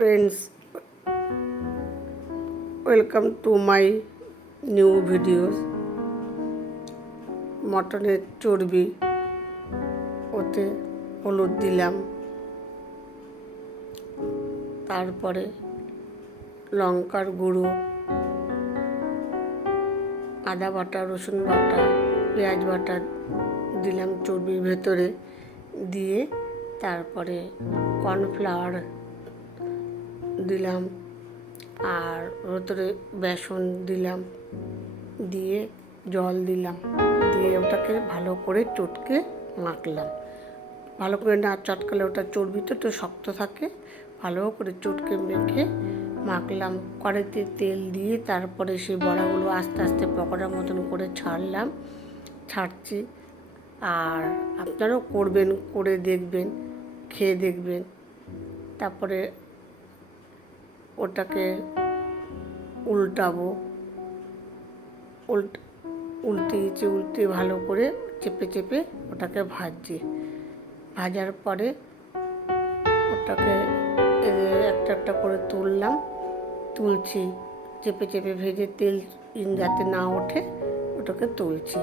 Friends, welcome to my new videos. মটনের চর্বি ওতে হলুদ দিলাম, তারপরে লঙ্কার গুঁড়ো, আদা বাটা, রসুন বাটা, পেঁয়াজ বাটা দিলাম চর্বির ভেতরে দিয়ে, তারপরে কর্নফ্লাওয়ার দিলাম আর ভেতরে বেসন দিলাম, দিয়ে জল দিলাম, দিয়ে ওটাকে ভালো করে চটকে মাখলাম। ভালো করে না চটকালে ওটা চর্বিতে তো শক্ত থাকে, ভালো করে চটকে মেখে মাখলাম। কড়াইতে তেল দিয়ে তারপরে সেই বড়াগুলো আস্তে আস্তে পকোড়ার মতন করে ছাড়ছি। আর আপনারাও করবেন, করে দেখবেন, খেয়ে দেখবেন। তারপরে ওটাকে উল্টাবো, উল্টে ভালো করে চেপে চেপে ওটাকে ভাজার পরে ওটাকে একটা একটা করে তুলছি, চেপে চেপে ভেজে তেল যাতে না ওঠে ওটাকে তুলছি।